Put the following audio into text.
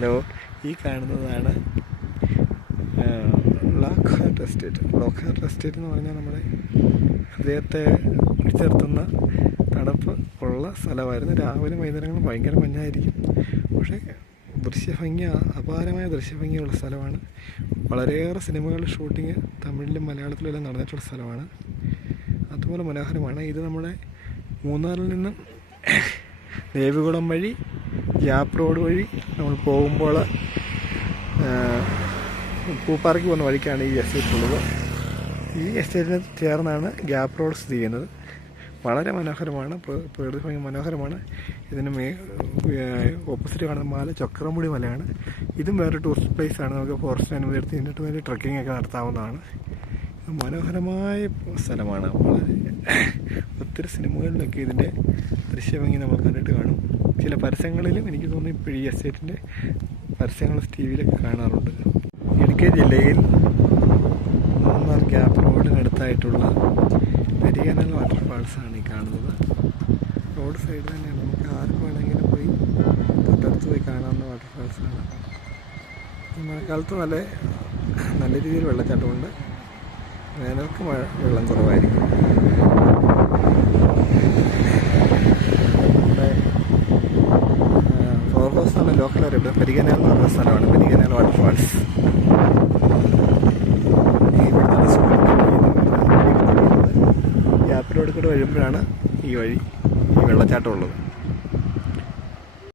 Hello, ഈ കാണുന്നതാണ് block heart estate. Block heart estate എന്ന് പറഞ്ഞാൽ നമ്മുടെ ഹൃദയത്തെ പിടിച്ചു നിർത്തുന്ന തണുപ്പ് ഉള്ള സ്ഥലമായിരുന്നു. രാവിലെ വൈകുന്നേരങ്ങളും ഭയങ്കര മഞ്ഞായിരിക്കും. പക്ഷേ ദൃശ്യഭംഗി, അപാരമായ ദൃശ്യഭംഗിയുള്ള സ്ഥലമാണ്. വളരെയേറെ സിനിമകളുടെ ഷൂട്ടിങ് തമിഴിലും മലയാളത്തിലും എല്ലാം നടന്നിട്ടുള്ള സ്ഥലമാണ്. അതുപോലെ മനോഹരമാണ്. ഇത് നമ്മുടെ മൂന്നാറിൽ നിന്നും ദേവികുളം വഴി ഗ്യാപ്പ് റോഡ് വഴി നമ്മൾ പോകുമ്പോൾ പൂപ്പാറയ്ക്ക് പോകുന്ന വഴിക്കാണ് ഈ എസ്റ്റേറ്റ് ഉള്ളത്. ഈ എസ്റ്റേറ്റിന് ചേർന്നാണ് ഗ്യാപ്പ് റോഡ് സ്ഥിതി ചെയ്യുന്നത്. വളരെ മനോഹരമാണ്, പ്രകൃതി ഭംഗി മനോഹരമാണ്. ഇതിന് ഓപ്പോസിറ്റ് കാണുന്ന മല ചക്രമുടി മലയാണ്. ഇതും വേറെ ടൂറിസ്റ്റ് പ്ലേസാണ്. നമുക്ക് ഫോറസ്റ്റ് അനുമതി എടുത്ത് ഇതിൻ്റെ വേണ്ടി ട്രക്കിംഗ് ഒക്കെ നടത്താവുന്നതാണ്. മനോഹരമായ സ്ഥലമാണ്. വളരെ ഒത്തിരി സിനിമകളിലൊക്കെ ഇതിൻ്റെ ദൃശ്യഭംഗി നമ്മൾ കണ്ടിട്ട് കാണും. ചില പരസ്യങ്ങളിലും എനിക്ക് തോന്നുന്നു ഇപ്പോൾ ഈ എസ്റ്റേറ്റിൻ്റെ പരസ്യങ്ങൾ ടി വിയിലൊക്കെ കാണാറുണ്ട്. ഇടുക്കി ജില്ലയിൽ മൂന്നാർ ഗ്യാപ്പ് റോഡിനടുത്തായിട്ടുള്ള പെരിയനൽ വാട്ടർഫാൾസാണ് ഈ കാണുന്നത്. റോഡ് സൈഡ് തന്നെയാണ്. നമുക്ക് ആർക്ക് വേണമെങ്കിലും പോയി തൊട്ടടുത്ത് പോയി കാണാവുന്ന വാട്ടർഫാൾസാണ്. മഴക്കാലത്ത് നല്ല രീതിയിൽ വെള്ളച്ചാട്ടമുണ്ട്. വേനൽക്ക് വെള്ളം കുറവായിരിക്കും. ഫോർഹോസ് ആണ് ലോക്കൽ അറിയപ്പെടുന്നത്. പെരിയനൽ എന്ന് പറയുന്ന സ്ഥലമാണ് പെരിയനൽ വാട്ടർഫാൾസ്. ഗ്യാപ്പ് റോഡിൽ കൂടെ വരുമ്പോഴാണ് ഈ വെള്ളച്ചാട്ടം ഉള്ളത്.